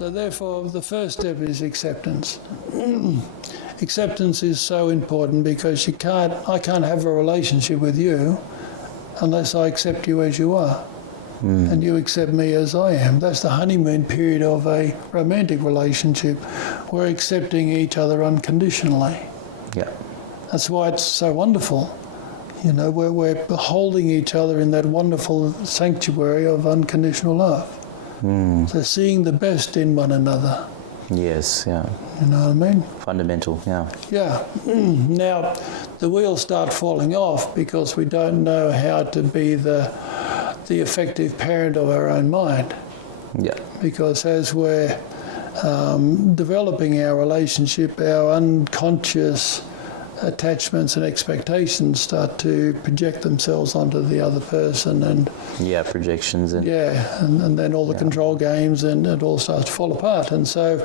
So therefore, the first step is acceptance. Acceptance is so important because I can't have a relationship with you unless I accept you as you are. And you accept me as I am. That's the honeymoon period of a romantic relationship. We're accepting each other unconditionally. Yeah. That's why it's so wonderful. You know, we're holding each other in that wonderful sanctuary of unconditional love. So seeing the best in one another. Yes, yeah. You know what I mean? Fundamental, yeah. Yeah. Now, the wheels start falling off because we don't know how to be the effective parent of our own mind. Yeah. Because as we're developing our relationship, our unconscious attachments and expectations start to project themselves onto the other person, and projections and and then all the control games, and it all starts to fall apart. And so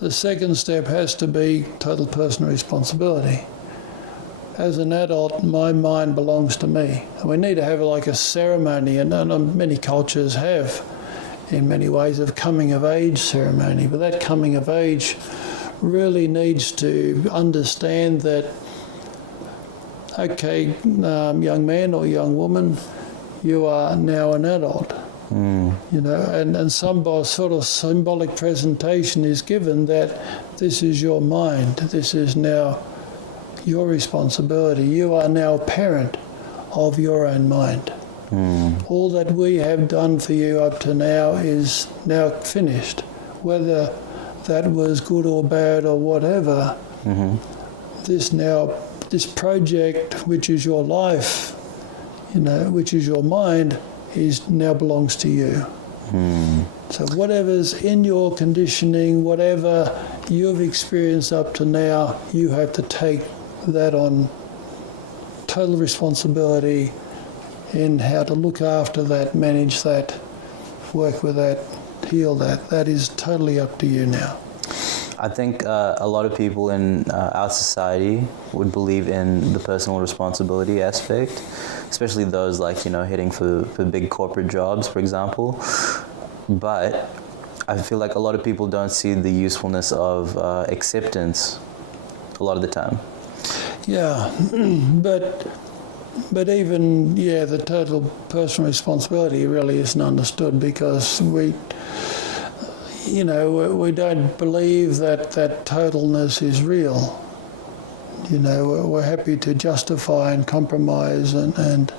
the second step has to be total personal responsibility. As an adult, my mind belongs to me. And we need to have like a ceremony, and many cultures have, in many ways, of coming of age ceremony. But that coming of age really needs to understand that, okay, young man or young woman, you are now an adult. You know, and some sort of symbolic presentation is given that this is your mind, this is now your responsibility. You are now a parent of your own mind. All that we have done for you up to now is now finished. Whether that was good or bad or whatever, this project, which is your life, you know, which is your mind, now belongs to you. So whatever's in your conditioning, whatever you've experienced up to now, you have to take that on total responsibility in how to look after that, manage that, work with that, heal that. That is totally up to you now. I think a lot of people in our society would believe in the personal responsibility aspect, especially those like, you know, heading for big corporate jobs, for example. But I feel like a lot of people don't see the usefulness of acceptance a lot of the time. Yeah, but even, the total personal responsibility really isn't understood because we don't believe that totalness is real. You know, we're happy to justify and compromise and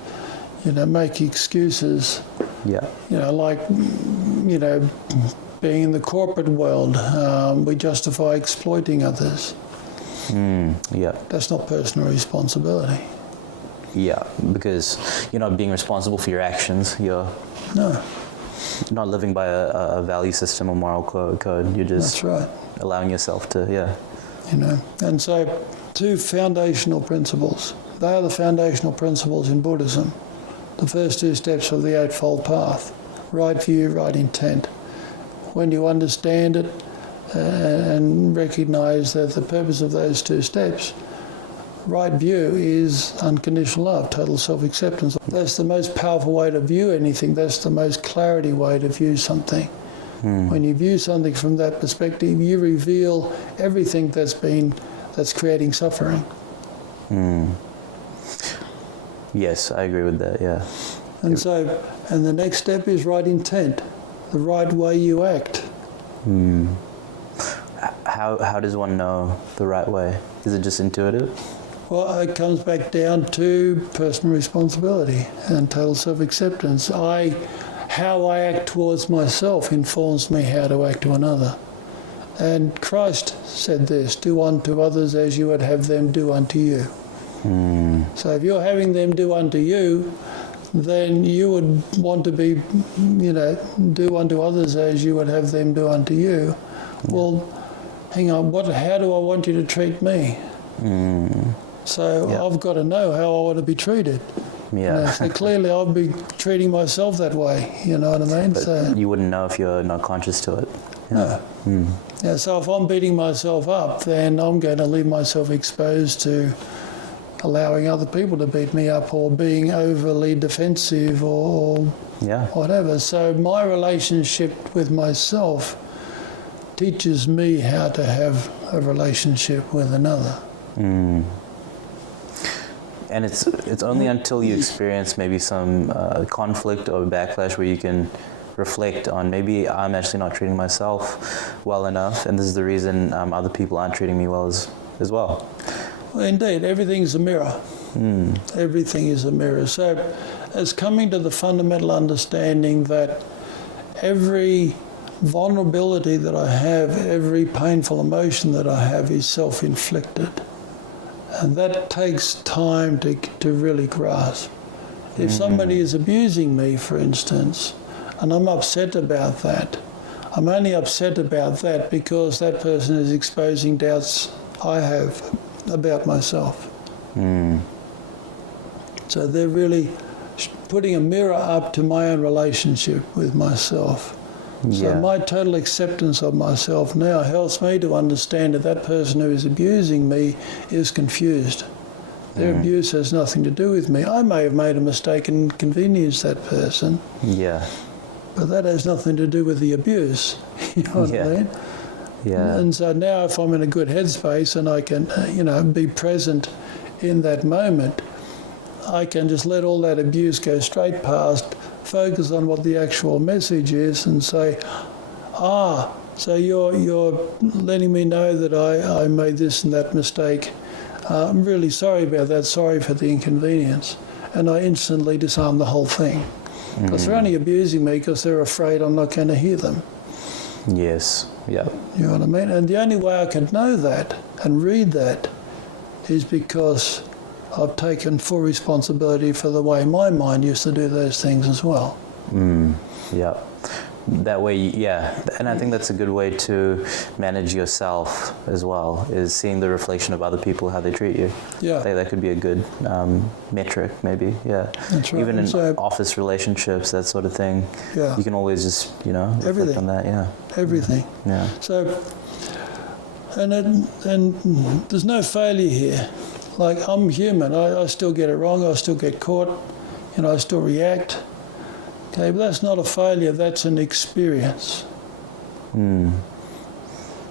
make excuses. Yeah. You know, like, being in the corporate world, we justify exploiting others. That's not personal responsibility. Yeah, because you're not being responsible for your actions. You're not living by a value system or moral code. You're just That's right. allowing yourself to, You know, and so two foundational principles. They are the foundational principles in Buddhism. The first two steps of the Eightfold Path. Right view, right intent. When you understand it, and recognize that the purpose of those two steps, right view is unconditional love, total self-acceptance. That's the most powerful way to view anything. That's the most clarity way to view something. When you view something from that perspective, you reveal everything that's creating suffering. Yes, I agree with that, yeah. And the next step is right intent, the right way you act. How does one know the right way? Is it just intuitive? Well, it comes back down to personal responsibility and total self-acceptance. How I act towards myself informs me how to act to another. And Christ said this, do unto others as you would have them do unto you. So if you're having them do unto you, then you would want to be, do unto others as you would have them do unto you. Well, hang on, how do I want you to treat me? So I've got to know how I want to be treated. So clearly I'll be treating myself that way, you know what I mean? But you wouldn't know if you're not conscious to it. No. So if I'm beating myself up, then I'm going to leave myself exposed to allowing other people to beat me up or being overly defensive or whatever. So my relationship with myself teaches me how to have a relationship with another. And it's only until you experience maybe some conflict or backlash where you can reflect on, maybe I'm actually not treating myself well enough, and this is the reason other people aren't treating me well as well. Well, indeed, everything's a mirror. Everything is a mirror. So it's coming to the fundamental understanding that every vulnerability that I have, every painful emotion that I have is self-inflicted. And that takes time to really grasp. If somebody is abusing me, for instance, and I'm upset about that, I'm only upset about that because that person is exposing doubts I have about myself. So they're really putting a mirror up to my own relationship with myself. So my total acceptance of myself now helps me to understand that that person who is abusing me is confused. Their abuse has nothing to do with me. I may have made a mistake and inconvenienced that person. But that has nothing to do with the abuse. You know what I mean? And so now if I'm in a good headspace and I can, be present in that moment, I can just let all that abuse go straight past, focus on what the actual message is and say, so you're letting me know that I made this and that mistake. I'm really sorry about that, sorry for the inconvenience. And I instantly disarm the whole thing. Because they're only abusing me because they're afraid I'm not going to hear them. You know what I mean? And the only way I can know that and read that is because I've taken full responsibility for the way my mind used to do those things as well. That way, and I think that's a good way to manage yourself as well, is seeing the reflection of other people, how they treat you. I think that could be a good metric, maybe. That's right. Even in office relationships, that sort of thing. You can always just, reflect on that. Everything. So, and there's no failure here. Like, I'm human. I still get it wrong. I still get caught. I still react. Okay, but that's not a failure, that's an experience. So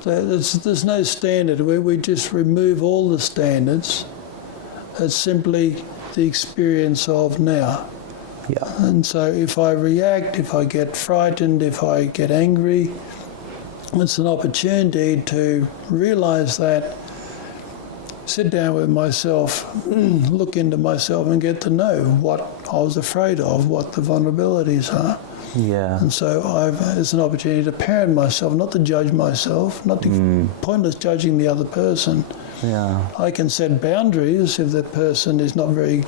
there's no standard. We just remove all the standards. It's simply the experience of now. And so if I react, if I get frightened, if I get angry, it's an opportunity to realise that, sit down with myself, look into myself and get to know what I was afraid of, what the vulnerabilities are. And so it's an opportunity to parent myself, not to judge myself, not to pointless judging the other person. I can set boundaries if that person is not very,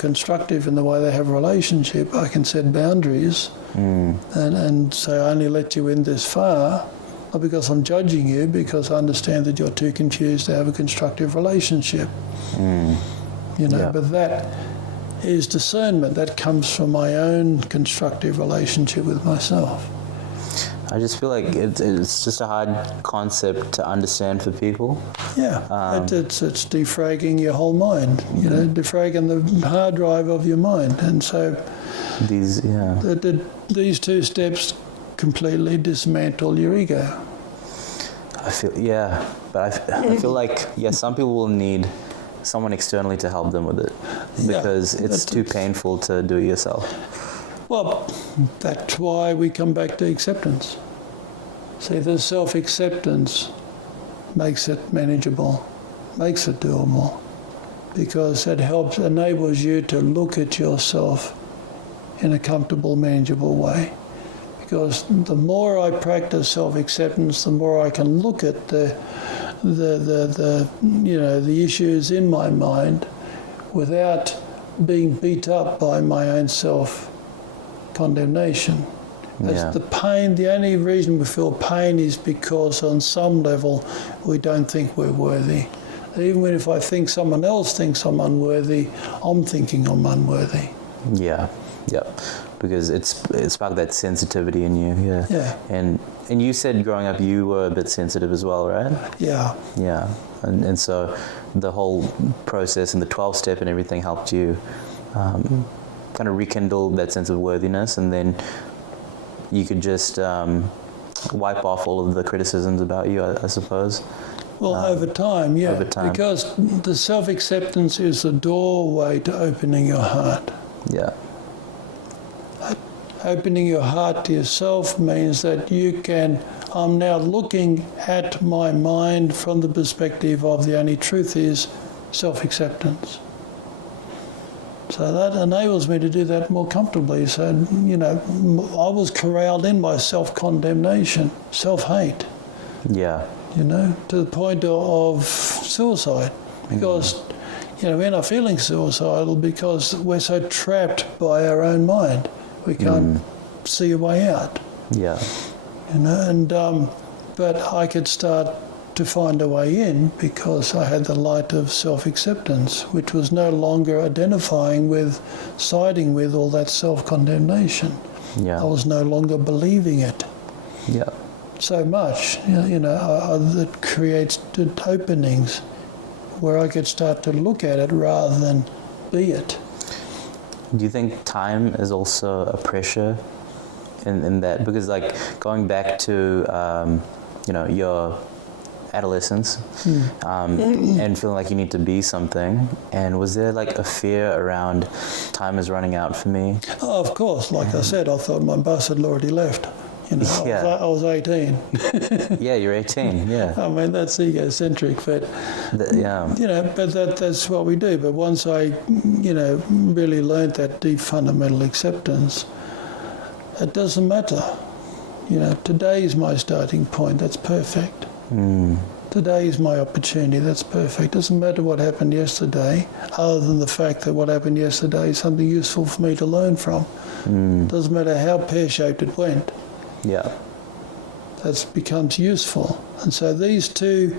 constructive in the way they have a relationship. I can set boundaries and say, I only let you in this far. Not because I'm judging you, because I understand that you're too confused to have a constructive relationship. But that is discernment. That comes from my own constructive relationship with myself. I just feel like it's just a hard concept to understand for people. It's defragging your whole mind, defragging the hard drive of your mind. And so these two steps completely dismantle your ego. I feel, but I feel like, some people will need someone externally to help them with it because it's too painful to do it yourself. Well, that's why we come back to acceptance. See, the self-acceptance makes it manageable, makes it doable, because it enables you to look at yourself in a comfortable, manageable way. Because the more I practice self-acceptance, the more I can look at the issues in my mind without being beat up by my own self-condemnation. The pain, the only reason we feel pain is because on some level we don't think we're worthy. Even if I think someone else thinks I'm unworthy, I'm thinking I'm unworthy. Because it's sparked that sensitivity in you, And you said growing up you were a bit sensitive as well, right? And so the whole process and the 12-step and everything helped you kind of rekindle that sense of worthiness, and then you could just wipe off all of the criticisms about you, I suppose. Well, over time, yeah. Over time. Because the self-acceptance is the doorway to opening your heart. Yeah. Opening your heart to yourself means that I'm now looking at my mind from the perspective of the only truth is self-acceptance. So that enables me to do that more comfortably. So, I was corralled in by self-condemnation, self-hate, Yeah. to the point of suicide. Because, we're not feeling suicidal because we're so trapped by our own mind. We can't see a way out. Yeah. But I could start to find a way in because I had the light of self-acceptance, which was no longer siding with all that self-condemnation. Yeah. I was no longer believing it Yeah. so much, that creates openings where I could start to look at it rather than be it. Do you think time is also a pressure in that? Because like going back to, your adolescence and feeling like you need to be something, and was there like a fear around time is running out for me? Oh, of course. Like I said, I thought my bus had already left. Yeah. I was 18. Yeah, you're 18, yeah. I mean, that's egocentric, but, that's what we do. But once I, really learnt that deep fundamental acceptance, it doesn't matter. Today is my starting point. That's perfect. Today is my opportunity. That's perfect. Doesn't matter what happened yesterday, other than the fact that what happened yesterday is something useful for me to learn from. Doesn't matter how pear-shaped it went. Yeah. That becomes useful. And so these two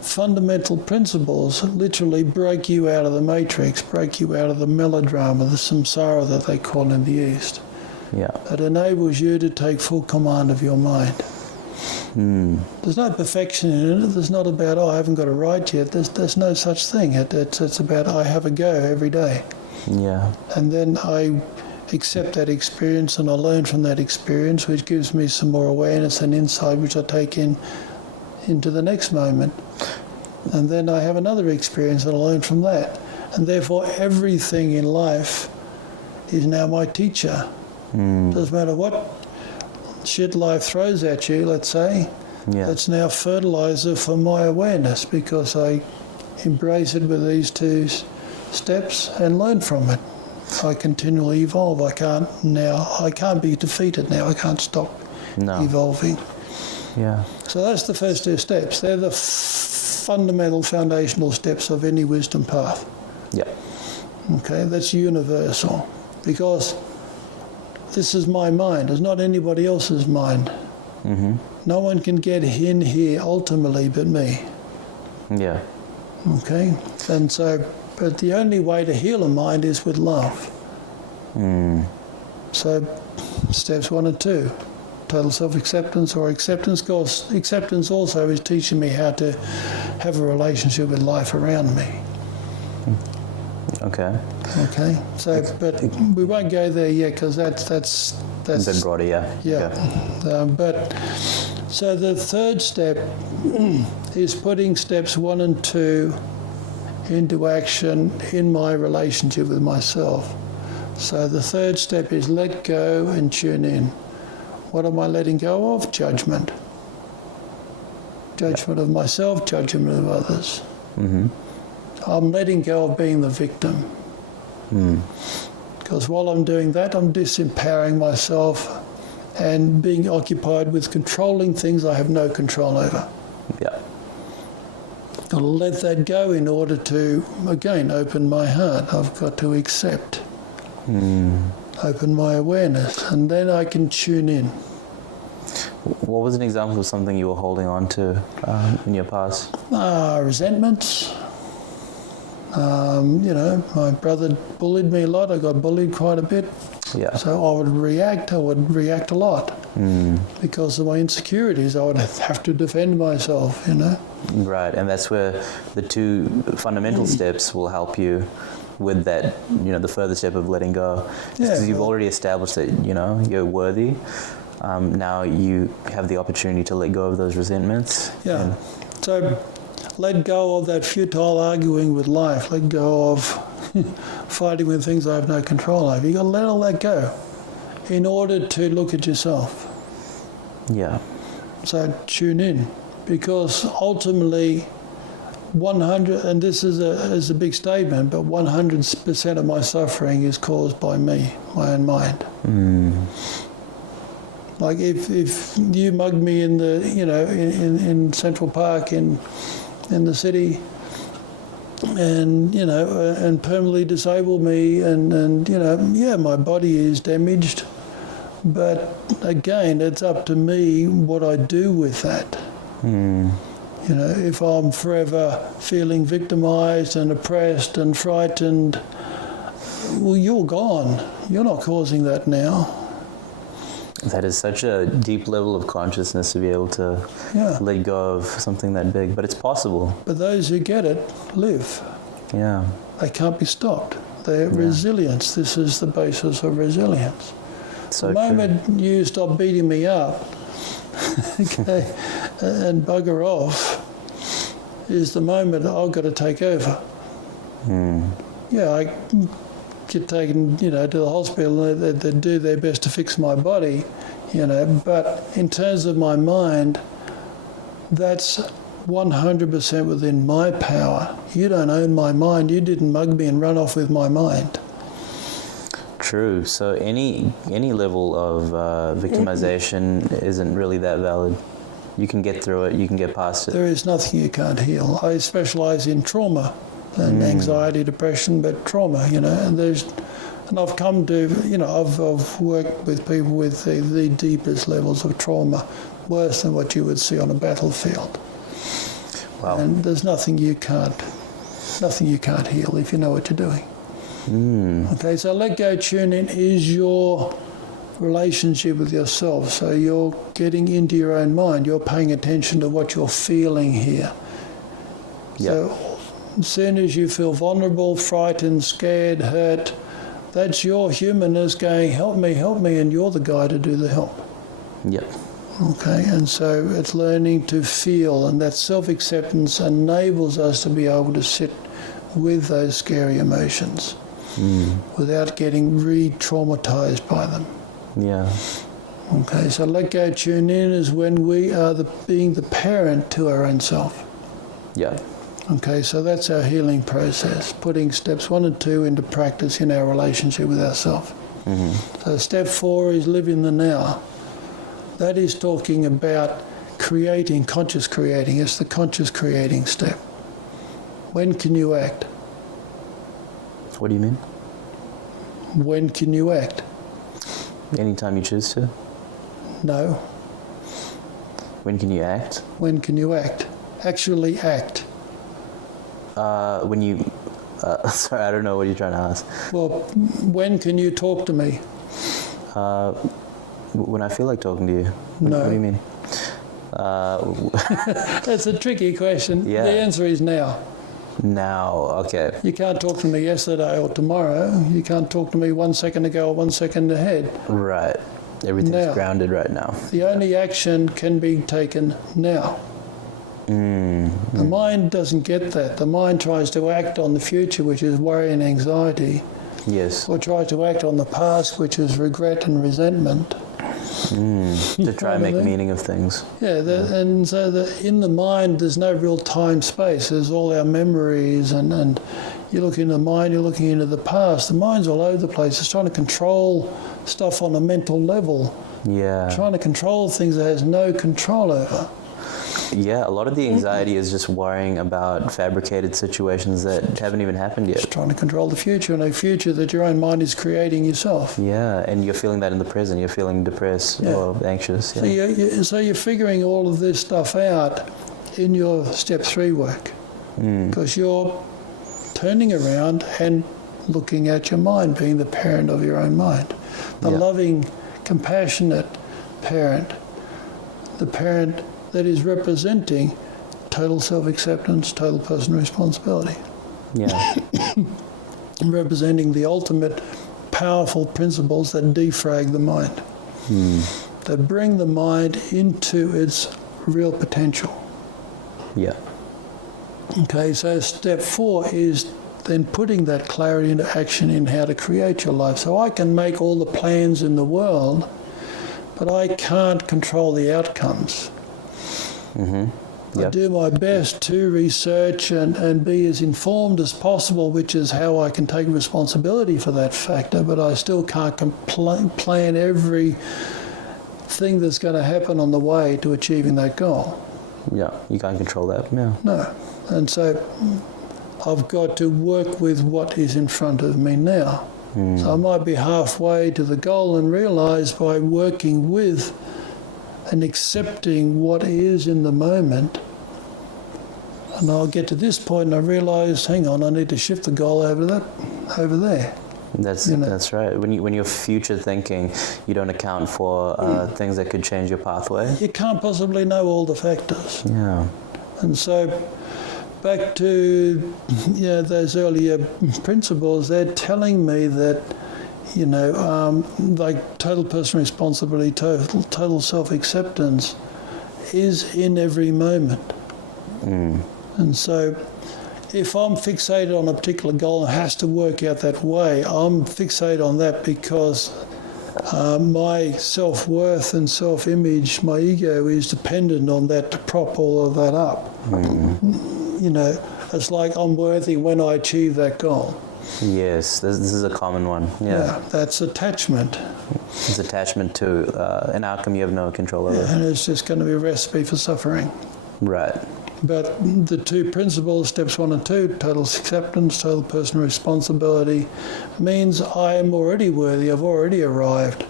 fundamental principles literally break you out of the matrix, break you out of the melodrama, the samsara that they call in the East. Yeah. It enables you to take full command of your mind. There's no perfection in it. There's not about, I haven't got it right yet. There's no such thing. It's about, I have a go every day. Yeah. And then I accept that experience and I learn from that experience, which gives me some more awareness and insight, which I take into the next moment. And then I have another experience and I learn from that. And therefore everything in life is now my teacher. Doesn't matter what shit life throws at you, let's say, it's now fertilizer for my awareness because I embrace it with these two steps and learn from it. I continually evolve. I can't be defeated now. I can't stop evolving. Yeah. So that's the first two steps. They're the fundamental foundational steps of any wisdom path. Yeah. Okay, that's universal because this is my mind. It's not anybody else's mind. No one can get in here ultimately but me. Yeah. Okay, and so, but the only way to heal a mind is with love. So, steps 1 and 2, total self-acceptance or acceptance. Because acceptance also is teaching me how to have a relationship with life around me. Okay. Okay. So, but we won't go there yet because that's A bit broader, yeah. yeah. Okay. But so the third step is putting steps 1 and 2 into action in my relationship with myself. So the third step is let go and tune in. What am I letting go of? Judgment. Judgment of myself, judgment of others. I'm letting go of being the victim. Because while I'm doing that, I'm disempowering myself and being occupied with controlling things I have no control over. Yeah. Got to let that go in order to, again, open my heart. I've got to accept. Open my awareness, and then I can tune in. What was an example of something you were holding on to in your past? Resentments. My brother bullied me a lot. I got bullied quite a bit. Yeah. So I would react a lot. Because of my insecurities. I would have to defend myself, Right, and that's where the two fundamental steps will help you with that, the further step of letting go. Because you've already established that, you're worthy now you have the opportunity to let go of those resentments. Yeah. So let go of that futile arguing with life. Let go of fighting with things I have no control over. You've got to let all that go in order to look at yourself. Yeah. So tune in, because ultimately 100, and this is a big statement, but 100% of my suffering is caused by me, my own mind. Like if you mug me in the, in Central Park in the city, and and permanently disable me, and my body is damaged, but again, it's up to me what I do with that. If I'm forever feeling victimized and oppressed and frightened, well, you're gone. You're not causing that now. That is such a deep level of consciousness to be able to let go of something that big, but it's possible. But those who get it live. Yeah. They can't be stopped. They're resilience. This is the basis of resilience. So the moment you stop beating me up, okay, and bugger off, is the moment I've got to take over. Yeah, I get taken, to the hospital. They do their best to fix my body, but in terms of my mind, that's 100% within my power. You don't own my mind. You didn't mug me and run off with my mind. True. So any level of victimization isn't really that valid. You can get through it. You can get past it. There is nothing you can't heal. I specialise in trauma and anxiety, depression, but trauma, and I've come to, I've worked with people with the deepest levels of trauma, worse than what you would see on a battlefield. Wow. And there's nothing you can't heal if you know what you're doing. Okay, so let go, tune in is your relationship with yourself. So you're getting into your own mind. You're paying attention to what you're feeling here. Yep. So as soon as you feel vulnerable, frightened, scared, hurt, that's your humanness going, help me, and you're the guy to do the help. Yep. Okay, and so it's learning to feel, and that self-acceptance enables us to be able to sit with those scary emotions without getting re-traumatized by them. Yeah. Okay, so let go, tune in is when we are being the parent to our own self. Yeah. Okay, so that's our healing process, putting steps 1 and 2 into practice in our relationship with ourselves. So step 4 is live in the now. That is talking about creating, conscious creating. It's the conscious creating step. When can you act? What do you mean? When can you act? Anytime you choose to. No. When can you act? When can you act? Actually act. When you... sorry, I don't know what you're trying to ask. Well, when can you talk to me? When I feel like talking to you. No. What do you mean? That's a tricky question. Yeah. The answer is now. Now, okay. You can't talk to me yesterday or tomorrow. You can't talk to me 1 second ago or 1 second ahead. Right. Everything's Now. grounded right now. The only action can be taken now. The mind doesn't get that. The mind tries to act on the future, which is worry and anxiety, Yes. or tries to act on the past, which is regret and resentment. To try and make meaning of things. Yeah, and so in the mind, there's no real time space. There's all our memories, and you look into the mind, you're looking into the past. The mind's all over the place. It's trying to control stuff on a mental level, Yeah. trying to control things it has no control over. Yeah, a lot of the anxiety is just worrying about fabricated situations that haven't even happened yet. It's trying to control the future, and a future that your own mind is creating yourself. Yeah, and you're feeling that in the present. You're feeling depressed or anxious. Yeah. So you're figuring all of this stuff out in your step 3 work, because you're turning around and looking at your mind, being the parent of your own mind, the loving, compassionate parent, the parent that is representing total self-acceptance, total personal responsibility, Yeah. representing the ultimate powerful principles that defrag the mind. to bring the mind into its real potential. Yeah. Okay, so step 4 is then putting that clarity into action in how to create your life. So I can make all the plans in the world, but I can't control the outcomes. I do my best to research and be as informed as possible, which is how I can take responsibility for that factor, but I still can't plan every thing that's going to happen on the way to achieving that goal. Yeah, you can't control that. Yeah. No. And so I've got to work with what is in front of me now. So I might be halfway to the goal and realise by working with and accepting what is in the moment, and I'll get to this point and I realise, hang on, I need to shift the goal over there. That's right. When you're future thinking, you don't account for things that could change your pathway. You can't possibly know all the factors. Yeah. And so back to those earlier principles, they're telling me that, like total personal responsibility, total self-acceptance is in every moment. And so if I'm fixated on a particular goal and it has to work out that way, I'm fixated on that because my self-worth and self-image, my ego is dependent on that to prop all of that up. It's like I'm worthy when I achieve that goal. Yes, this is a common one. Yeah. That's attachment. It's attachment to an outcome you have no control over. And it's just going to be a recipe for suffering. Right. But the two principles, steps 1 and 2, total acceptance, total personal responsibility, means I am already worthy, I've already arrived.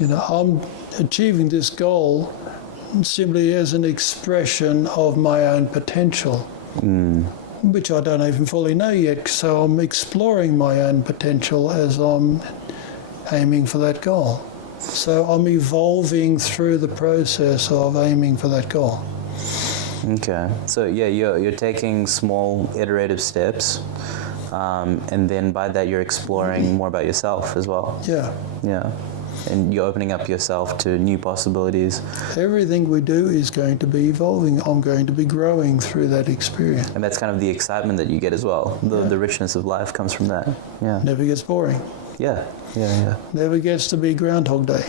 I'm achieving this goal simply as an expression of my own potential, which I don't even fully know yet, so I'm exploring my own potential as I'm aiming for that goal. So I'm evolving through the process of aiming for that goal. Okay, so you're taking small iterative steps, and then by that you're exploring more about yourself as well. Yeah, and you're opening up yourself to new possibilities. Everything we do is going to be evolving. I'm going to be growing through that experience. And that's kind of the excitement that you get as well. The richness of life comes from that. Yeah. Never gets boring. Yeah. Never gets to be Groundhog Day.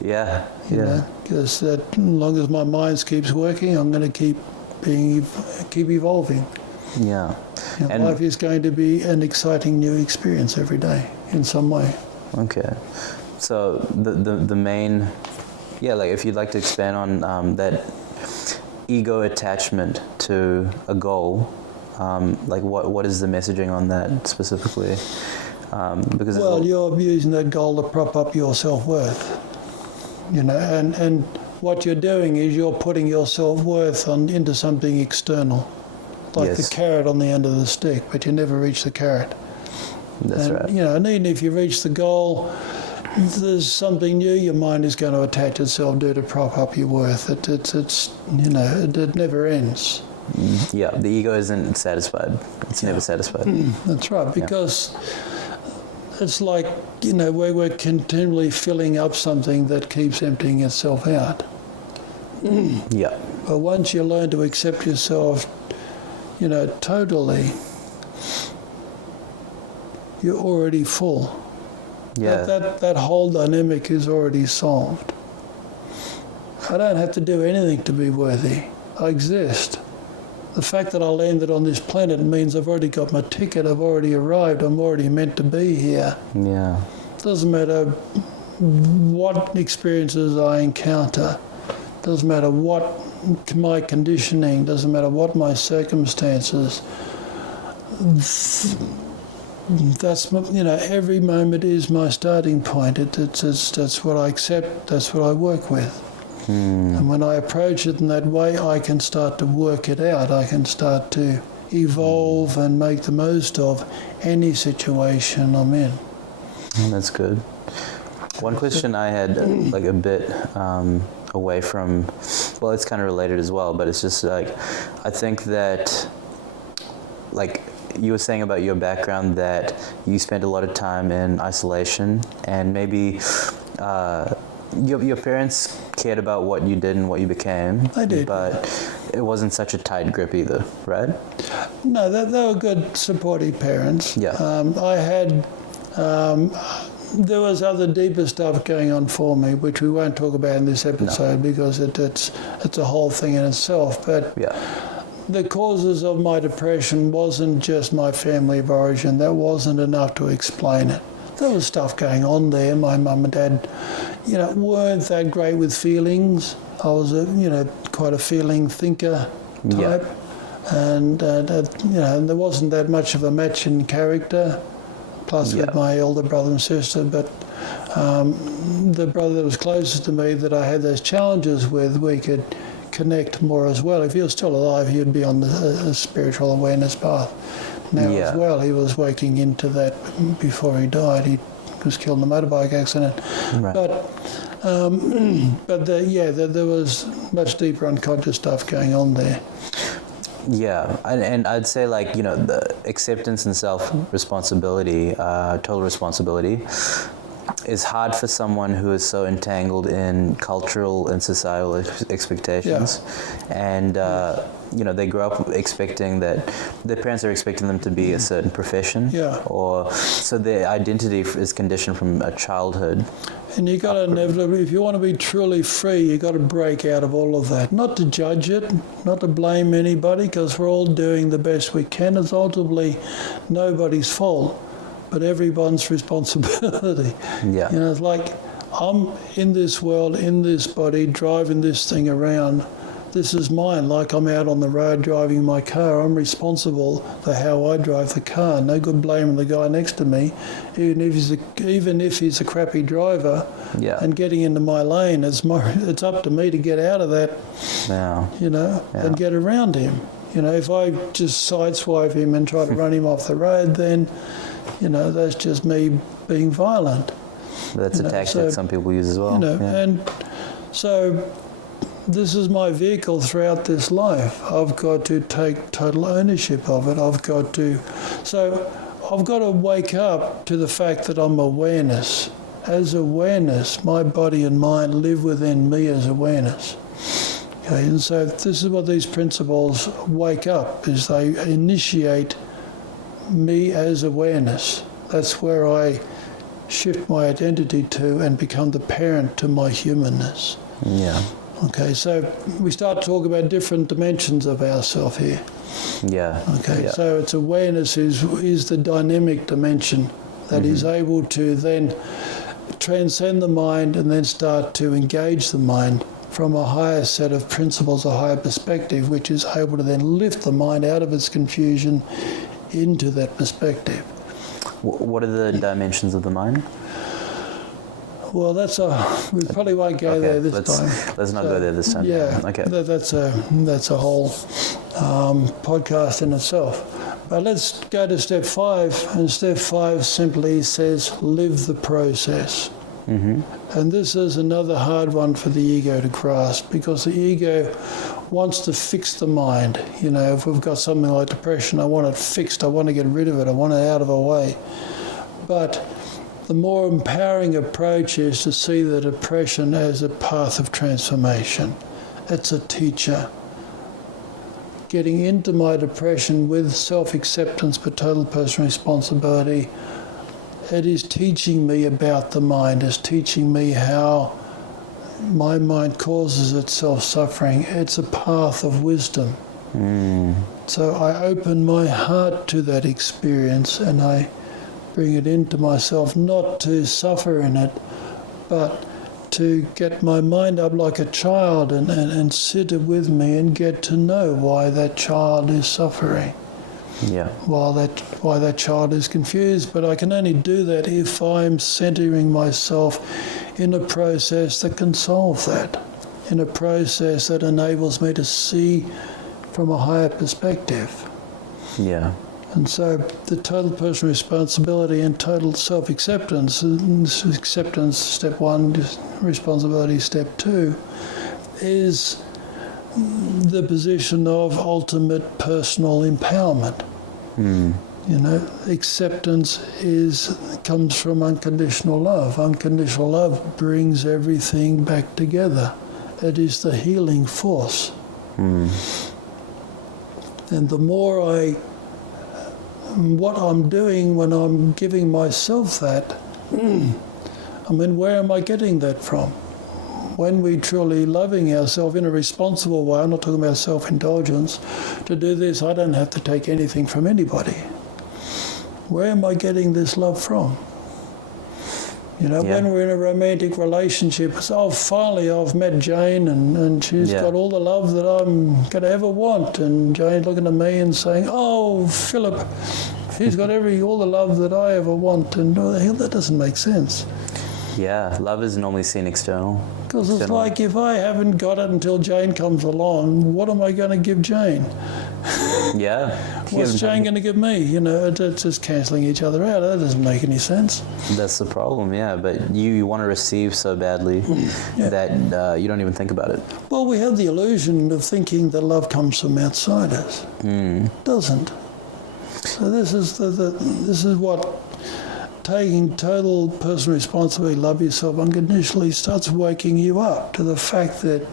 Yeah. Because as long as my mind keeps working, I'm going to keep evolving. Yeah. And life is going to be an exciting new experience every day in some way. Okay. So the main, like if you'd like to expand on that ego attachment to a goal, like what is the messaging on that specifically? Because you're using that goal to prop up your self-worth. And what you're doing is you're putting your self-worth into something external, like the carrot on the end of the stick, but you never reach the carrot. That's right. And even if you reach the goal, there's something new your mind is going to attach itself to prop up your worth. It never ends. Yeah, the ego isn't satisfied. It's never satisfied. That's right, because it's like, where we're continually filling up something that keeps emptying itself out. Yeah. But once you learn to accept yourself, totally, you're already full. Yeah. That whole dynamic is already solved. I don't have to do anything to be worthy. I exist. The fact that I landed on this planet means I've already got my ticket, I've already arrived, I'm already meant to be here. Yeah. Doesn't matter what experiences I encounter, doesn't matter what my conditioning, doesn't matter what my circumstances. That's every moment is my starting point. That's what I accept, that's what I work with. And when I approach it in that way, I can start to work it out. I can start to evolve and make the most of any situation I'm in. That's good. One question I had, like a bit away from, well, it's kind of related as well, but it's just like, I think that, like, you were saying about your background that you spent a lot of time in isolation, and maybe your parents cared about what you did and what you became. They did. But it wasn't such a tight grip either, right? No, they were good, supportive parents. Yeah. I had, there was other deeper stuff going on for me, which we won't talk about in this episode because it's a whole thing in itself. But Yeah. the causes of my depression wasn't just my family of origin. That wasn't enough to explain it. There was stuff going on there. My mum and dad, weren't that great with feelings. I was quite a feeling thinker type. And there wasn't that much of a match in character, plus with my elder brother and sister. But the brother that was closest to me that I had those challenges with, we could connect more as well. If he was still alive, he'd be on the spiritual awareness path now as well. He was waking into that before he died. He was killed in a motorbike accident. Right. But there was much deeper unconscious stuff going on there. Yeah, and I'd say the acceptance and self-responsibility, total responsibility, is hard for someone who is so entangled in cultural and societal expectations. And they grow up expecting that their parents are expecting them to be a certain profession, or so their identity is conditioned from a childhood. And you got to inevitably, if you want to be truly free, you got to break out of all of that. Not to judge it, not to blame anybody, because we're all doing the best we can. It's ultimately nobody's fault, but everyone's responsibility. Yeah. It's like I'm in this world, in this body, driving this thing around. This is mine. Like I'm out on the road driving my car. I'm responsible for how I drive the car. No good blaming the guy next to me, even if he's a crappy driver. Yeah. And getting into my lane, it's up to me to get out of that. And get around him. If I just sideswipe him and try to run him off the road, then that's just me being violent. That's a tactic some people use as well. And so this is my vehicle throughout this life. I've got to take total ownership of it. I've got to wake up to the fact that I'm awareness. As awareness, my body and mind live within me as awareness. Okay, and so this is what these principles wake up, is they initiate me as awareness. That's where I shift my identity to and become the parent to my humanness. Yeah. Okay, so we start to talk about different dimensions of ourself here. Yeah. Okay, so it's awareness is the dynamic dimension that is able to then transcend the mind and then start to engage the mind from a higher set of principles, a higher perspective, which is able to then lift the mind out of its confusion into that perspective. What are the dimensions of the mind? Well, we probably won't go there this time. Let's not go there this time. Yeah. Okay. That's a whole podcast in itself. But let's go to step 5, and step 5 simply says, live the process. Mm-hmm. And this is another hard one for the ego to grasp, because the ego wants to fix the mind. If we've got something like depression, I want it fixed, I want to get rid of it, I want it out of the way. But the more empowering approach is to see the depression as a path of transformation. It's a teacher. Getting into my depression with self-acceptance but total personal responsibility, it is teaching me about the mind. It's teaching me how my mind causes itself suffering. It's a path of wisdom. So I open my heart to that experience and I bring it into myself, not to suffer in it, but to get my mind up like a child and sit it with me and get to know why that child is suffering. Yeah. Why that child is confused. But I can only do that if I'm centering myself in a process that can solve that, in a process that enables me to see from a higher perspective. Yeah. And so the total personal responsibility and total self-acceptance, acceptance step 1, responsibility step 2, is the position of ultimate personal empowerment. Acceptance comes from unconditional love. Unconditional love brings everything back together. It is the healing force. And the more what I'm doing when I'm giving myself that, where am I getting that from? When we truly loving ourselves in a responsible way, I'm not talking about self-indulgence, to do this, I don't have to take anything from anybody. Where am I getting this love from? When we're in a romantic relationship, it's, finally I've met Jane and she's got all the love that I'm going to ever want. And Jane looking at me and saying, oh, Philip, he's got all the love that I ever want. And that doesn't make sense. Yeah, love is normally seen external. Because it's like, if I haven't got it until Jane comes along, what am I going to give Jane? Yeah. What's Jane going to give me? It's just cancelling each other out. That doesn't make any sense. That's the problem, yeah. But you want to receive so badly that you don't even think about it. Well, we have the illusion of thinking that love comes from outside us. It doesn't. So this is what taking total personal responsibility, love yourself unconditionally, starts waking you up to the fact that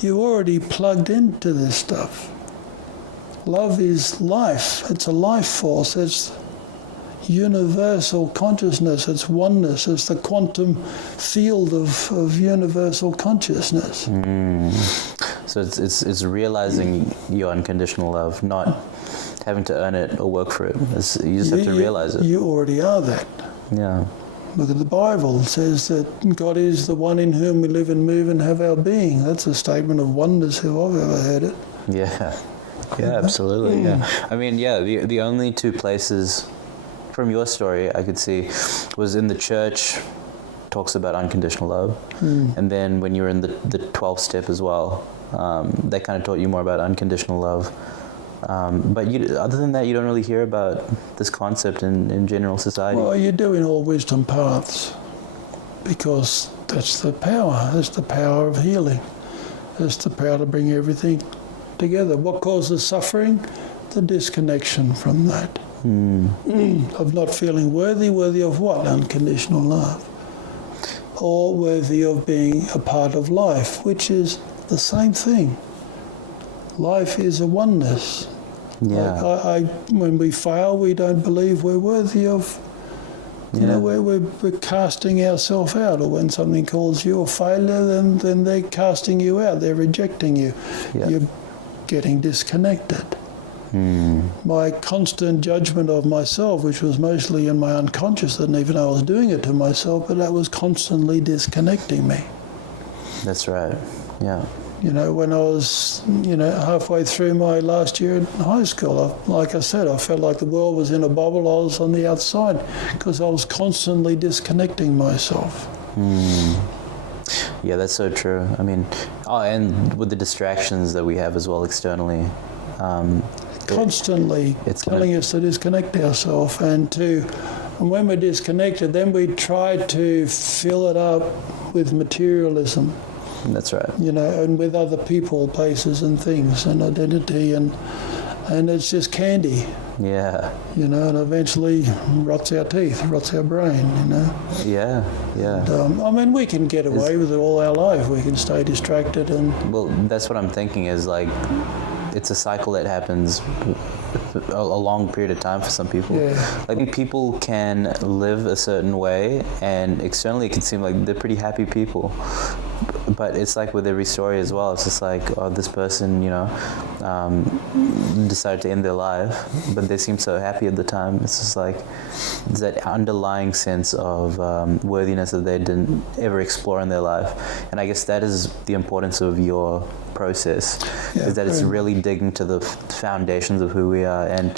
you're already plugged into this stuff. Love is life. It's a life force. It's universal consciousness. It's oneness. It's the quantum field of universal consciousness. So it's realizing your unconditional love, not having to earn it or work for it. You just have to realize it. You already are that. Yeah. Look at the Bible. It says that God is the one in whom we live and move and have our being. That's a statement of oneness if I've ever heard it. Yeah. Yeah, absolutely. Yeah. The only two places from your story I could see was in the church, talks about unconditional love. And then when you were in the 12th step as well, they kind of taught you more about unconditional love. But other than that, you don't really hear about this concept in general society. Well, you do in all wisdom paths, because that's the power. That's the power of healing. That's the power to bring everything together. What causes suffering? The disconnection from that. Of not feeling worthy. Worthy of what? Unconditional love. Or worthy of being a part of life, which is the same thing. Life is a oneness. Yeah. When we fail, we don't believe we're worthy of. We're casting ourselves out. Or when something calls you a failure, then they're casting you out. They're rejecting you. Yeah. You're getting disconnected. My constant judgment of myself, which was mostly in my unconscious, I didn't even know I was doing it to myself, but that was constantly disconnecting me. That's right. Yeah. When I was, halfway through my last year in high school, like I said, I felt like the world was in a bubble. I was on the outside because I was constantly disconnecting myself. Yeah, that's so true. And with the distractions that we have as well externally. Constantly telling us to disconnect ourselves, and when we're disconnected, then we try to fill it up with materialism. That's right. And with other people, places and things and identity, and it's just candy. Yeah. And eventually rots our teeth, rots our brain, Yeah, yeah. And we can get away with it all our life. We can stay distracted and... Well, that's what I'm thinking is like, it's a cycle that happens a long period of time for some people. Yeah. I think people can live a certain way, and externally it can seem like they're pretty happy people. But it's like with every story as well. It's just like, this person, decided to end their life, but they seem so happy at the time. It's just like, it's that underlying sense of worthiness that they didn't ever explore in their life. And I guess that is the importance of your process, is that it's really digging to the foundations of who we are. And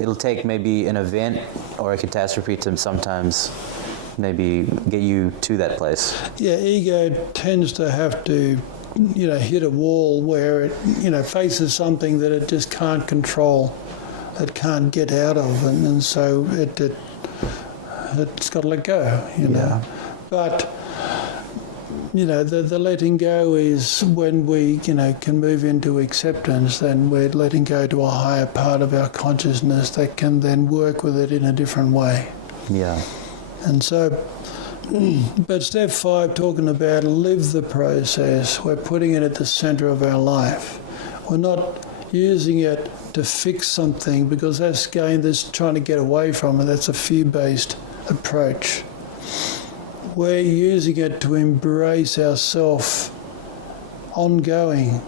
it'll take maybe an event or a catastrophe to sometimes maybe get you to that place. Yeah, ego tends to have to, hit a wall where it, faces something that it just can't control, it can't get out of, and so it's got to let go, But the letting go is when we, can move into acceptance, then we're letting go to a higher part of our consciousness that can then work with it in a different way. Yeah. And so, but step 5, talking about live the process, we're putting it at the center of our life. We're not using it to fix something, because that's trying to get away from it. That's a fear-based approach. We're using it to embrace ourself ongoing,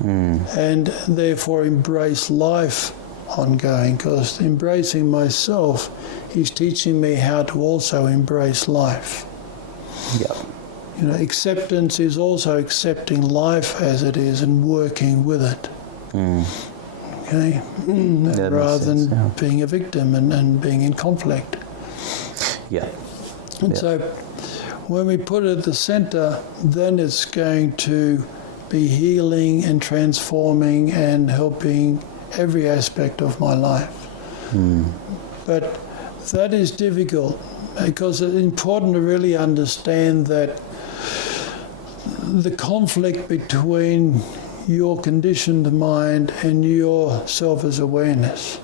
and therefore embrace life ongoing, because embracing myself is teaching me how to also embrace life. Yeah. Acceptance is also accepting life as it is and working with it. Okay? Rather than being a victim and being in conflict. Yeah. And so when we put it at the center, then it's going to be healing and transforming and helping every aspect of my life. But that is difficult, because it's important to really understand that the conflict between your conditioned mind and your self as awareness.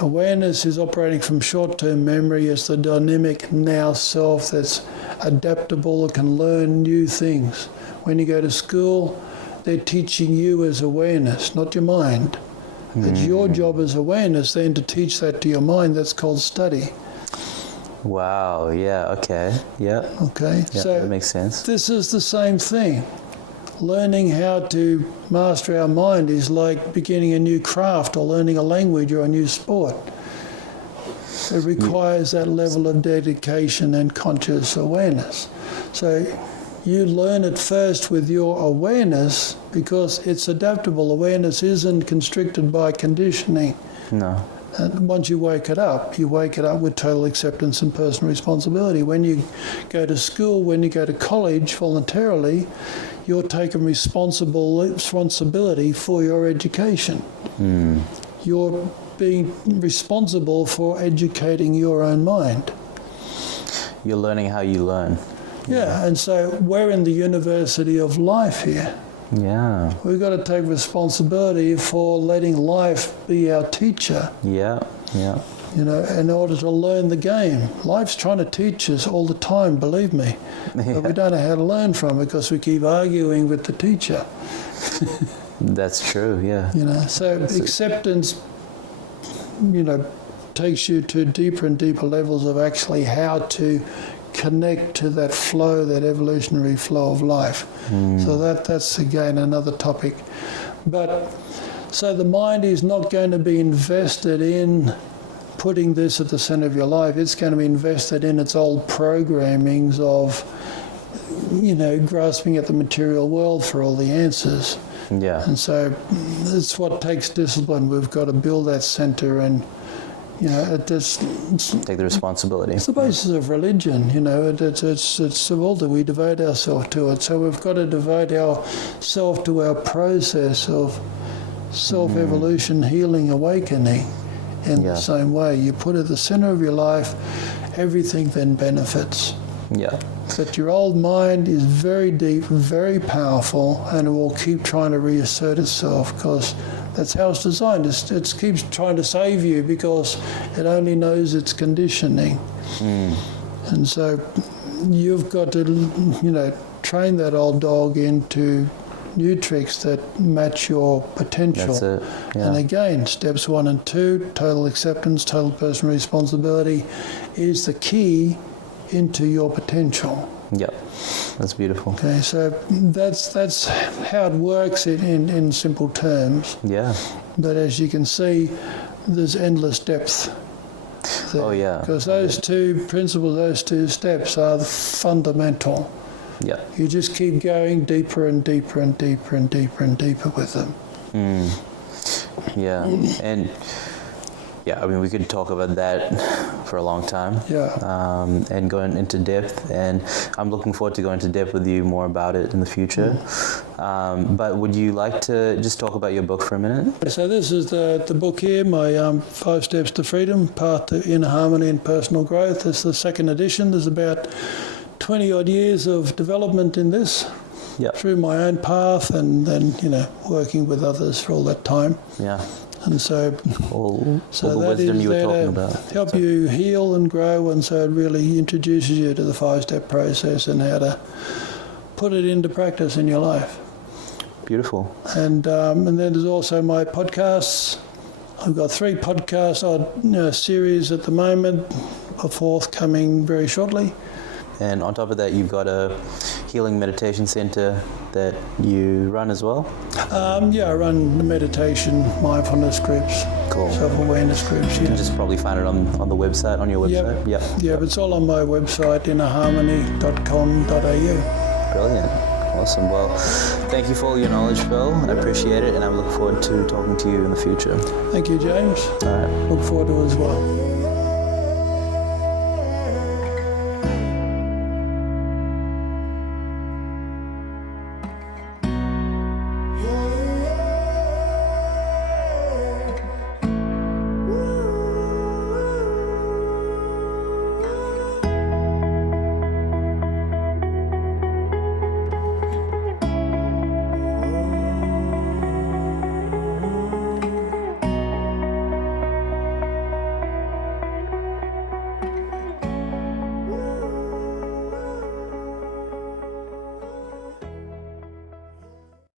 Awareness is operating from short-term memory as the dynamic now self that's adaptable and can learn new things. When you go to school, they're teaching you as awareness, not your mind. It's your job as awareness then to teach that to your mind. That's called study. Wow, yeah, okay, yeah. Okay, Yeah, so that makes sense. this is the same thing. Learning how to master our mind is like beginning a new craft or learning a language or a new sport. It requires that level of dedication and conscious awareness. So you learn it first with your awareness, because it's adaptable. Awareness isn't constricted by conditioning. No. And once you wake it up with total acceptance and personal responsibility. When you go to school, when you go to college voluntarily, you're taking responsibility for your education. You're being responsible for educating your own mind. You're learning how you learn. Yeah, and so we're in the university of life here. Yeah. We've got to take responsibility for letting life be our teacher. Yeah, yeah. In order to learn the game. Life's trying to teach us all the time, believe me. Yeah. But we don't know how to learn from it because we keep arguing with the teacher. That's true, yeah. So acceptance, takes you to deeper and deeper levels of actually how to connect to that flow, that evolutionary flow of life. So that's again another topic. But so the mind is not going to be invested in putting this at the center of your life. It's going to be invested in its old programmings of, grasping at the material world for all the answers. Yeah. And so it's what takes discipline. We've got to build that center, and it's Take the responsibility. the basis of religion. It's the world that we devote ourselves to it. So we've got to devote ourselves to our process of self-evolution, healing, awakening. In the same way, you put at the center of your life, everything then benefits. Yeah. But your old mind is very deep, very powerful, and it will keep trying to reassert itself, because that's how it's designed. It keeps trying to save you because it only knows its conditioning. And so you've got to, train that old dog into new tricks that match your potential. That's it. Yeah. And again, steps 1 and 2, total acceptance, total personal responsibility, is the key into your potential. Yep. That's beautiful. Okay, so that's how it works in simple terms. Yeah. But as you can see, there's endless depth there. Oh, yeah. Because those two principles, those two steps are the fundamental. Yeah. You just keep going deeper and deeper and deeper and deeper and deeper with them. Yeah. And yeah, I mean, we could talk about that for a long time. Yeah. And going into depth, and I'm looking forward to going into depth with you more about it in the future. But would you like to just talk about your book for a minute? So this is the book here, my 5 Steps to Freedom, Path to Inner Harmony and Personal Growth. It's the second edition. There's about 20 odd years of development in this Yeah. through my own path, and then working with others for all that time. Yeah. And so All the that wisdom is you were there talking to about. help you heal and grow, and so it really introduces you to the 5-step process and how to put it into practice in your life. Beautiful. And then there's also my podcasts. I've got 3 podcast series at the moment, a 4th coming very shortly. And on top of that, you've got a healing meditation center that you run as well? I run the meditation, mindfulness groups, Cool. self-awareness groups. You can just probably find it on the website, on your website? Yep. Yeah, but it's all on my website, innerharmony.com.au. Brilliant. Awesome. Well, thank you for all your knowledge, Phil. I appreciate it, and I look forward to talking to you in the future. Thank you, James. All right. Look forward to it as well.